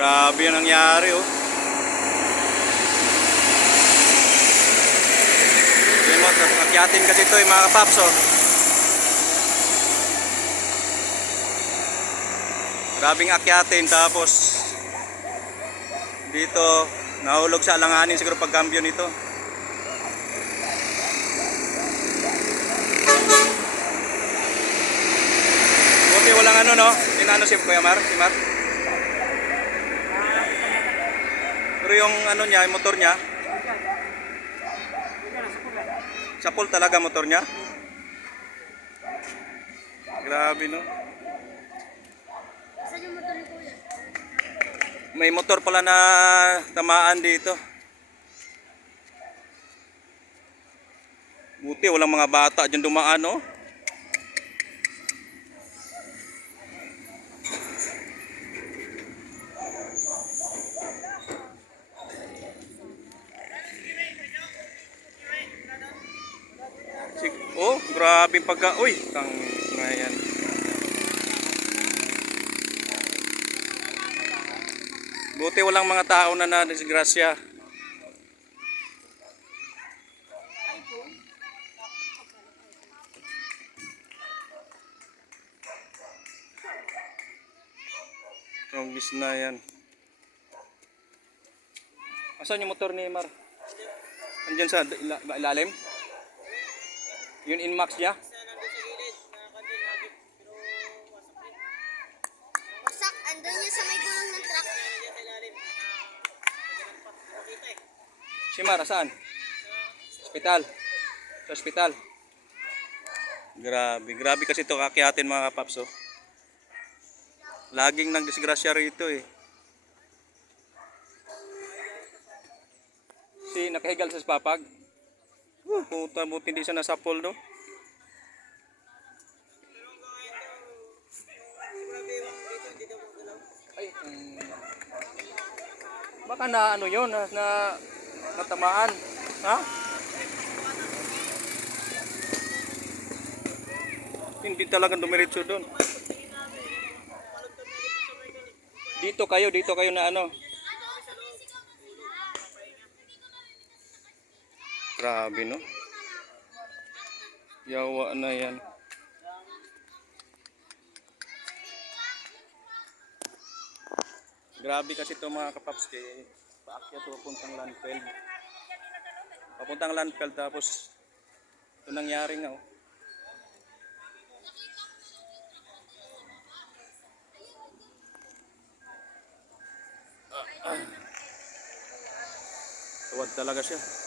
Grabe yung nangyari oh. Yan mo, akyatin kasi ito mga kapaps oh. Grabing akyatin tapos dito nahulog sa alanganin siguro pagkambyo nito. Buti walang ano no, inano si Kuya Mar, si Mar. Pero yung ano niya, yung motor niya. Sa pool talaga motor niya. Grabe no. Saan yung motor ni Kuya? May motor pala na tamaan dito. Buti walang mga bata dyan dumaan no. Oh, grabe pagka. Uy, tang ngayon. Buti walang mga tao na nadisgrasya. Trongis na yan. Asan yung motor ni Mar? Andyan sa ilalim? Yun Inmax niya? Wasak, andun niya sa may gulong ng truck. Si Mar, saan? Hospital. Sa hospital. Grabe kasi ito kakyatin mga kapaps oh. Laging nang disgrasya rito eh. Si nakahigal sa papag. Puta, buti hindi siya nasapol no. Ay, baka na ano yun, na natamaan. Ha? Hindi talagang dumiretso doon. Dito kayo na ano. Grabe no. Yawa na yan. Grabe kasi ito mga kapaps kay paakyat to papuntang landfill. Papuntang landfill tapos ito nangyari nga oh. Tuwad talaga siya.